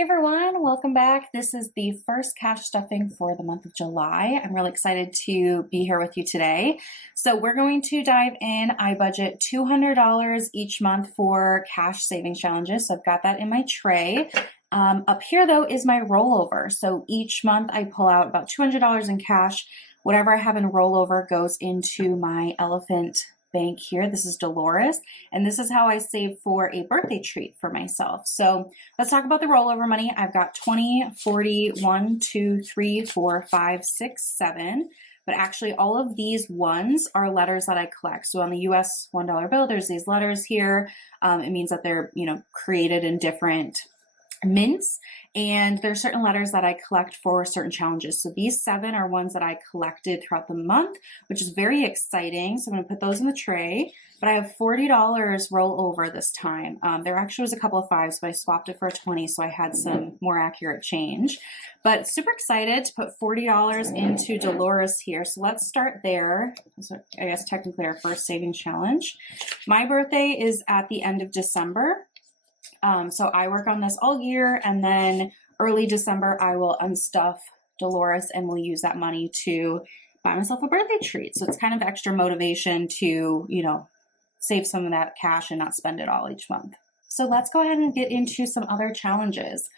Hey everyone, welcome back. This is the first cash stuffing for the month of July. I'm really excited to be here with you today. So we're going to dive in. I budget $200 each month for cash savings challenges. So I've got that in my tray. Up here though is my rollover. So each month I pull out about $200 in cash. Whatever I have in rollover goes into my elephant bank here. This is Dolores, and this is how I save for a birthday treat for myself. So let's talk about the rollover money. I've got 20, 40, 1, 2, 3, 4, 5, 6, 7. But actually all of these ones are letters that I collect. So on the US $1 bill, there's these letters here. It means that they're, created in different mints, and there's certain letters that I collect for certain challenges. So these 7 are ones that I collected throughout the month, which is very exciting. So I'm going to put those in the tray, but I have $40 roll over this time. There actually was a couple of 5s, but I swapped it for a 20, so I had some more accurate change. But super excited to put $40 into Dolores here. So let's start there. So I guess technically our first savings challenge. My birthday is at the end of December. So I work on this all year, and then early December I will unstuff Dolores and we'll use that money to buy myself a birthday treat. So it's kind of extra motivation to, save some of that cash and not spend it all each month. So let's go ahead and get into some other challenges.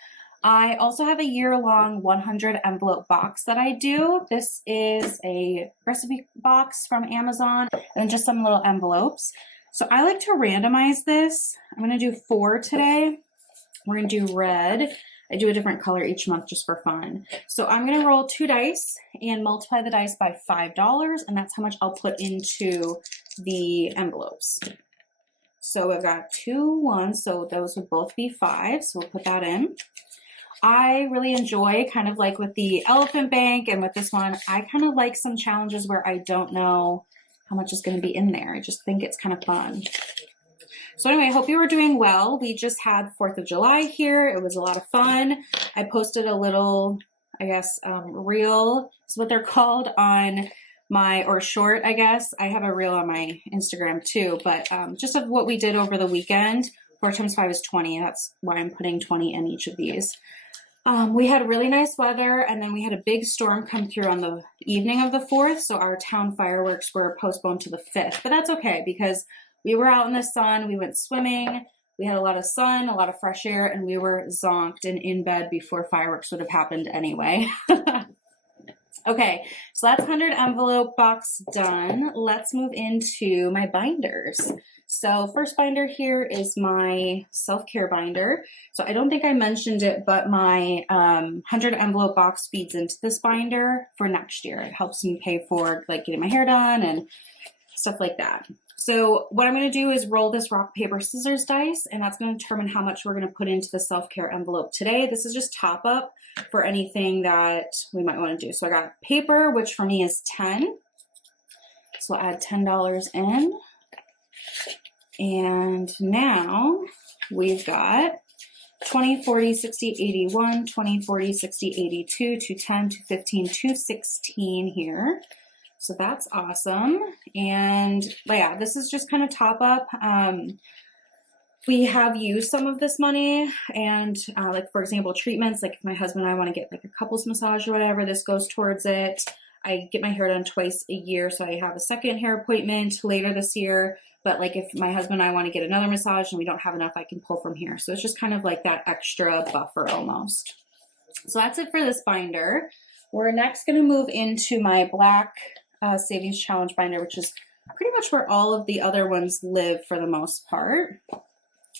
I also have a year-long 100 envelope box that I do. This is a recipe box from Amazon and just some little envelopes. So I like to randomize this. I'm going to do 4 today. We're going to do red. I do a different color each month just for fun. So I'm going to roll 2 dice and multiply the dice by $5, and that's how much I'll put into the envelopes. So I've got 2 1s, so those would both be 5, so we'll put that in. I really enjoy, kind of like with the elephant bank and with this one, I kind of like some challenges where I don't know how much is going to be in there. I just think it's kind of fun. So anyway, I hope you were doing well. We just had 4th of July here. It was a lot of fun. I posted a little, reel is what they're called on or short, I guess. I have a reel on my Instagram too, but just of what we did over the weekend. 4 times 5 is 20. That's why I'm putting 20 in each of these. We had really nice weather, and then we had a big storm come through on the evening of the 4th, so our town fireworks were postponed to the 5th. But that's okay, because we were out in the sun, we went swimming, we had a lot of sun, a lot of fresh air, and we were zonked and in bed before fireworks would have happened anyway. Okay, so that's 100 envelope box done. Let's move into my binders. So first binder here is my self-care binder. So I don't think I mentioned it, but my 100 envelope box feeds into this binder for next year. It helps me pay for getting my hair done and stuff like that. So what I'm going to do is roll this rock, paper, scissors dice, and that's going to determine how much we're going to put into the self-care envelope today. This is just top up for anything that we might want to do. So I got paper, which for me is 10. So I'll add $10 in. And now we've got 20, 40, 60, 81, 20, 40, 60, 82, 210, 215, 216 here. So that's awesome. And yeah, this is just kind of top up. We have used some of this money, and for example, treatments, like if my husband and I want to get a couples massage or whatever, this goes towards it. I get my hair done twice a year, so I have a second hair appointment later this year. But if my husband and I want to get another massage and we don't have enough, I can pull from here. So it's just kind of like that extra buffer almost. So that's it for this binder. We're next going to move into my black savings challenge binder, which is pretty much where all of the other ones live for the most part.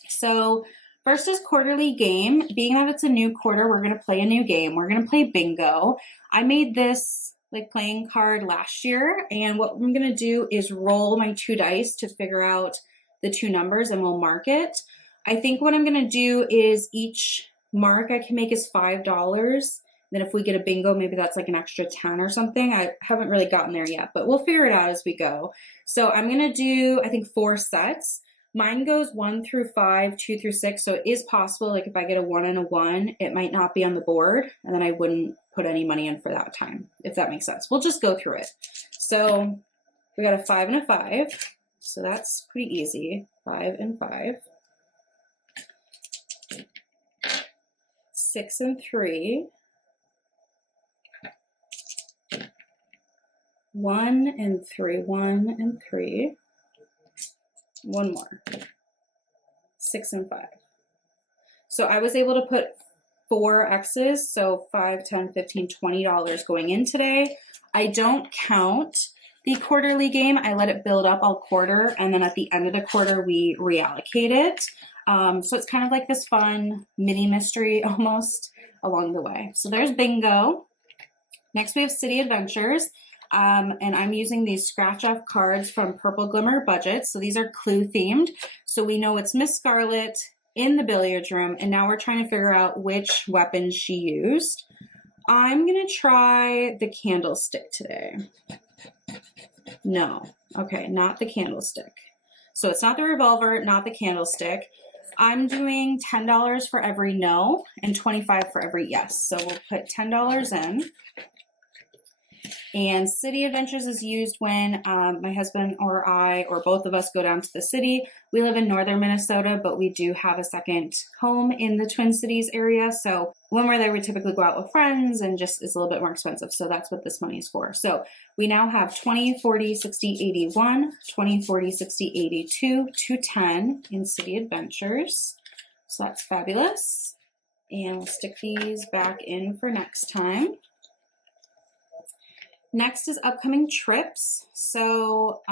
So first is quarterly game. Being that it's a new quarter, we're going to play a new game. We're going to play bingo. I made this playing card last year, and what I'm going to do is roll my 2 dice to figure out the 2 numbers, and we'll mark it. I think what I'm going to do is each mark I can make is $5. Then if we get a bingo, maybe that's an extra 10 or something. I haven't really gotten there yet, but we'll figure it out as we go. So I'm going to do, I think, 4 sets. Mine goes 1 through 5, 2 through 6. So it is possible, if I get a 1 and a 1, it might not be on the board, and then I wouldn't put any money in for that time, if that makes sense. We'll just go through it. So we got a 5 and a 5. So that's pretty easy. 5 and 5. 6 and 3, 1 and 3, 1 and 3, one more, 6 and 5. So I was able to put 4 X's, so $5, $10, $15, $20 going in today. I don't count the quarterly game. I let it build up all quarter, and then at the end of the quarter, we reallocate it. So it's kind of like this fun mini mystery almost along the way. So there's bingo. Next, we have City Adventures. And I'm using these scratch off cards from Purple Glimmer Budget. So these are clue themed. So we know it's Miss Scarlet in the billiards room, and now we're trying to figure out which weapon she used. I'm gonna try the candlestick today. No, okay, not the candlestick. So it's not the revolver, not the candlestick. I'm doing $10 for every no and $25 for every yes. So we'll put $10 in. And City Adventures is used when my husband or I or both of us go down to the city. We live in northern Minnesota, but we do have a second home in the Twin Cities area. So when we're there, we typically go out with friends, and just it's a little bit more expensive. So that's what this money is for. So we now have 20, 40, 60, 81, 20, 40, 60, 82, 210 in City Adventures. So that's fabulous. And we'll stick these back in for next time. Next is upcoming trips. So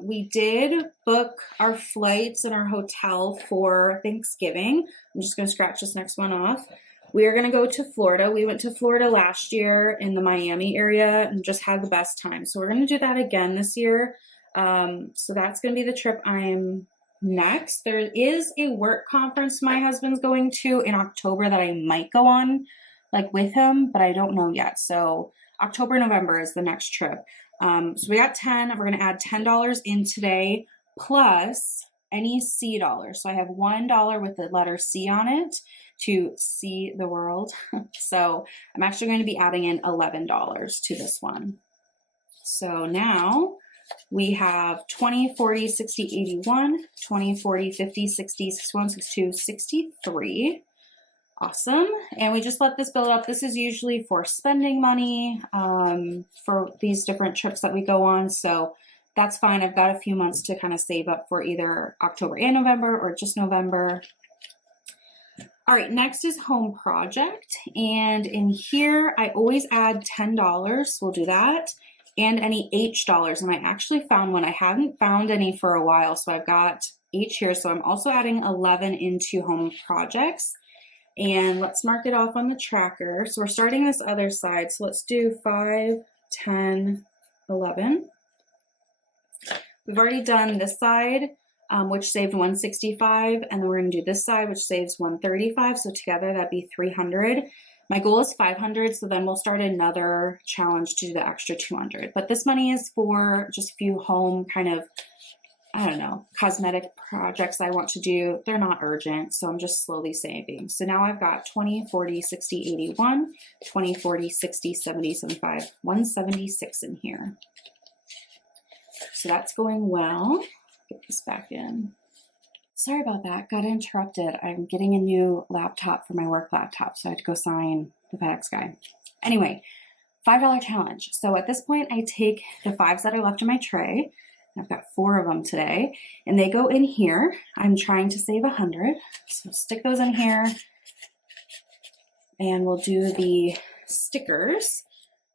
we did book our flights and our hotel for Thanksgiving. I'm just going to scratch this next one off. We are going to go to Florida. We went to Florida last year in the Miami area and just had the best time. So we're going to do that again this year. So that's going to be the trip I'm next. There is a work conference my husband's going to in October that I might go on like with him, but I don't know yet. So October, November is the next trip. So we got 10. We're going to add $10 in today plus any C dollars. So I have $1 with the letter C on it to see the world. So I'm actually going to be adding in $11 to this one. So now we have 20, 40, 60, 81, 20, 40, 50, 60, 61, 62, 63. Awesome. And we just let this build up. This is usually for spending money for these different trips that we go on. So that's fine. I've got a few months to kind of save up for either October and November or just November. All right, next is home project. And in here, I always add $10. We'll do that. And any H dollars. And I actually found one. I haven't found any for a while. So I've got H here. So I'm also adding 11 into home projects. And let's mark it off on the tracker. So we're starting this other side. So let's do 5, 10, 11. We've already done this side, which saved 165. And then we're going to do this side, which saves 135. So together that'd be 300. My goal is 500. So then we'll start another challenge to do the extra 200. But this money is for just a few home kind of, I don't know, cosmetic projects I want to do. They're not urgent, so I'm just slowly saving. So now I've got 20, 40, 60, 81, 20, 40, 60, 70, 75, 176 in here. So that's going well. Get this back in. Sorry about that, got interrupted. I'm getting a new laptop for my work laptop, so I had to go sign the FedEx guy. Anyway, $5 challenge. So at this point, I take the 5s that are left in my tray. I've got 4 of them today, and they go in here. I'm trying to save 100, so stick those in here, and we'll do the stickers.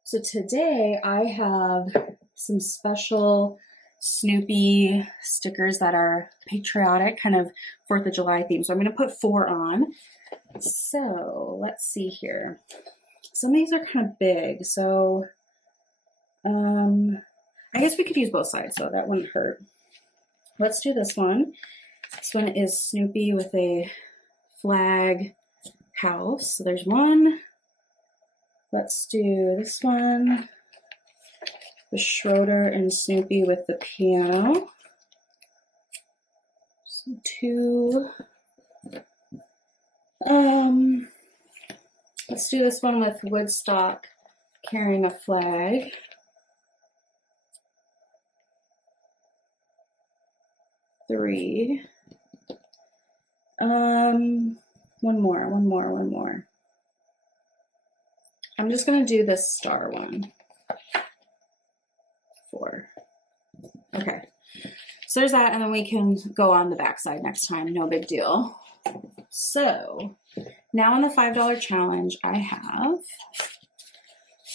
So today I have some special Snoopy stickers that are patriotic, kind of 4th of July theme. So I'm going to put 4 on. So let's see here. Some of these are kind of big, so I guess we could use both sides, so that wouldn't hurt. Let's do this one. This one is Snoopy with a flag house. So there's one. Let's do this one. The Schroeder and Snoopy with the piano. So 2. Let's do this one with Woodstock carrying a flag. Three. One more. I'm just going to do this star one. 4. Okay. So there's that, and then we can go on the back side next time. No big deal. So now in the $5 challenge, I have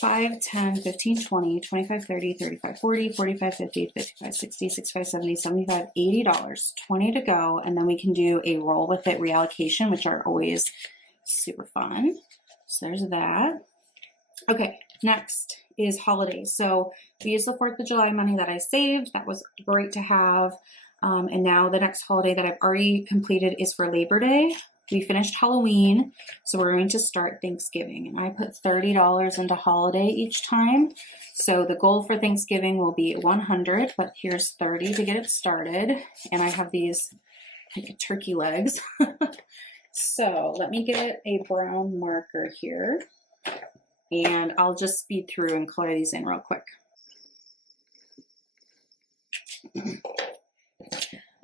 5, 10, 15, 20, 25, 30, 35, 40, 45, 50, 55, 60, 65, 70, 75, $80, 20 to go. And then we can do a roll with it reallocation, which are always super fun. So there's that. Okay, next is holidays. So we used the 4th of July money that I saved. That was great to have. And now the next holiday that I've already completed is for Labor Day. We finished Halloween, so we're going to start Thanksgiving. And I put $30 into holiday each time. So the goal for Thanksgiving will be 100, but here's 30 to get it started. And I have these like turkey legs. So let me get a brown marker here. And I'll just speed through and color these in real quick.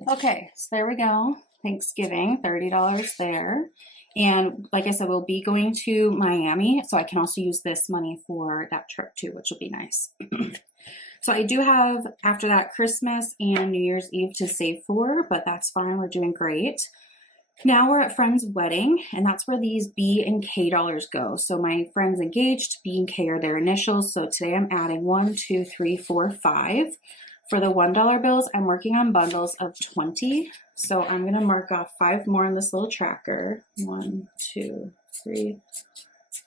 Okay, so there we go. Thanksgiving, $30 there. And like I said, we'll be going to Miami, so I can also use this money for that trip too, which will be nice. So I do have, after that, Christmas and New Year's Eve to save for, but that's fine. We're doing great. Now we're at friend's wedding, and that's where these B and K dollars go. So my friend's engaged, B and K are their initials. So today I'm adding 1, 2, 3, 4, 5. For the $1 bills, I'm working on bundles of 20. So I'm going to mark off 5 more on this little tracker. 1, 2, 3,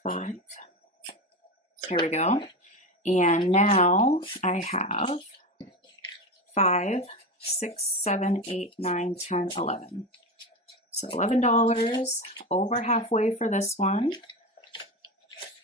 5. Here we go. And now I have 5, 6, 7, 8, 9, 10, 11. So $11, over halfway for this one.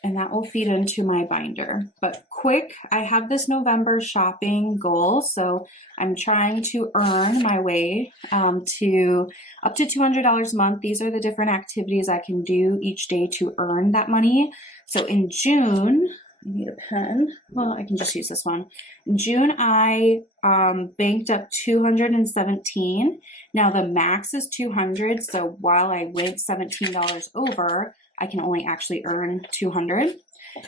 And that will feed into my binder. But quick, I have this November shopping goal. So I'm trying to earn my way to up to $200 a month. These are the different activities I can do each day to earn that money. So in June, I need a pen. Well, I can just use this one. In June, I banked up 217. Now the max is 200. So while I went $17 over, I can only actually earn 200.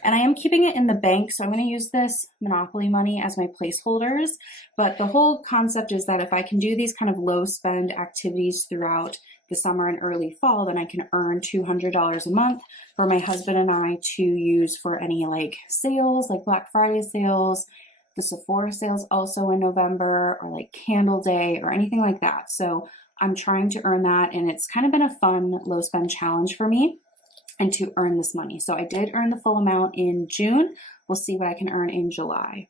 And I am keeping it in the bank, so I'm going to use this Monopoly money as my placeholders. But the whole concept is that if I can do these kind of low spend activities throughout the summer and early fall, then I can earn $200 a month for my husband and I to use for any like sales, like Black Friday sales, the Sephora sales also in November, or like Candle Day or anything like that. So I'm trying to earn that, and it's kind of been a fun low spend challenge for me and to earn this money. So I did earn the full amount in June. We'll see what I can earn in July.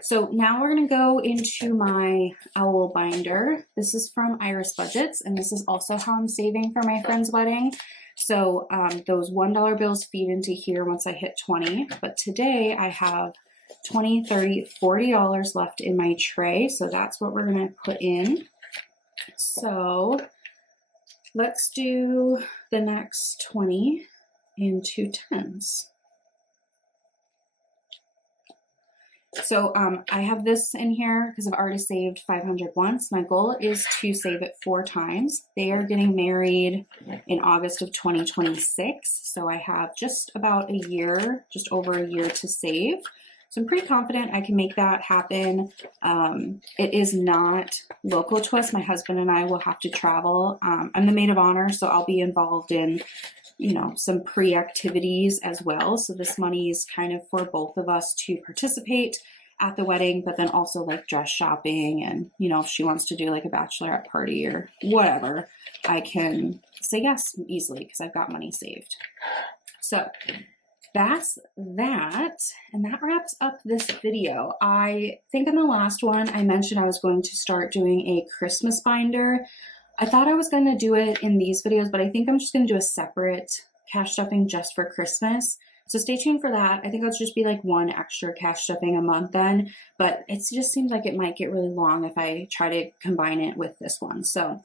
So now we're going to go into my owl binder. This is from Iris Budgets, and this is also how I'm saving for my friend's wedding. So those $1 bills feed into here once I hit 20. But today I have $20, $30, $40 left in my tray. So that's what we're going to put in. So let's do the next 20 in 2 10s. So I have this in here because I've already saved 500 once. My goal is to save it 4 times. They are getting married in August of 2026. So I have just about a year, just over a year to save. So I'm pretty confident I can make that happen. It is not local to us. My husband and I will have to travel. I'm the maid of honor, so I'll be involved in, you know, some pre-activities as well. So this money is kind of for both of us to participate at the wedding, but then also like dress shopping, and, you know, if she wants to do like a bachelorette party or whatever, I can say yes easily because I've got money saved. So that's that, and that wraps up this video. I think in the last one I mentioned I was going to start doing a Christmas binder. I thought I was going to do it in these videos, but I think I'm just going to do a separate cash stuffing just for Christmas. So stay tuned for that. I think it'll just be like 1 extra cash stuffing a month then, but it just seems like it might get really long if I try to combine it with this one. So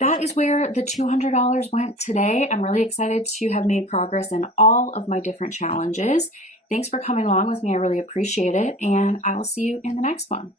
that is where the $200 went today. I'm really excited to have made progress in all of my different challenges. Thanks for coming along with me. I really appreciate it, and I will see you in the next one.